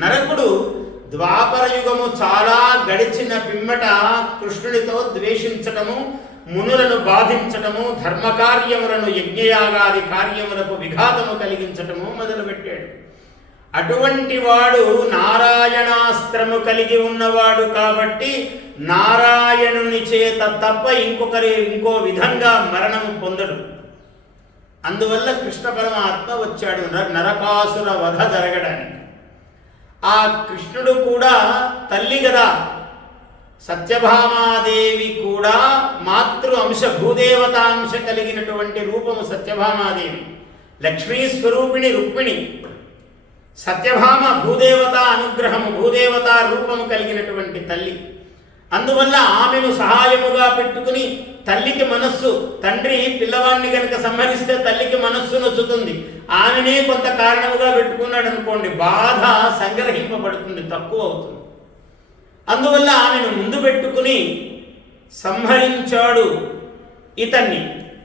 నరకుడు ద్వాపర యుగము చాలా గడిచిన పిమ్మట కృష్ణుడితో ద్వేషించటము, మునులను బాధించటము, ధర్మకార్యములను యజ్ఞయాగాది కార్యములకు విఘాతము కలిగించటము మొదలుపెట్టాడు. అటువంటి వాడు నారాయణాస్త్రము కలిగి ఉన్నవాడు కాబట్టి నారాయణుని చేత తప్ప ఇంకో విధంగా మరణము పొందడు. అందువల్ల కృష్ణ పరమాత్మ వచ్చాడు నరకాసుర వధ జరగడానికి. ఆ కృష్ణుడు కూడా తల్లి కదా, సత్యభామాదేవి కూడా మాతృ అంశ భూదేవతాంశ కలిగినటువంటి రూపము సత్యభామాదేవి. లక్ష్మీ స్వరూపిణి రుక్మిణి. సత్యభామ భూదేవత అనుగ్రహము, భూదేవత రూపము కలిగినటువంటి తల్లి. అందువల్ల ఆమెను సహాయముగా పెట్టుకుని తల్లికి మనస్సు, తండ్రి పిల్లవాడిని కనుక సంహరిస్తే తల్లికి మనస్సు నొచ్చుతుంది. ఆమెనే కొంత కారణముగా పెట్టుకున్నాడు అనుకోండి, బాధ సంగ్రహింపబడుతుంది, తక్కువ అవుతుంది. అందువల్ల ఆమెను ముందు పెట్టుకుని సంహరించాడు ఇతన్ని.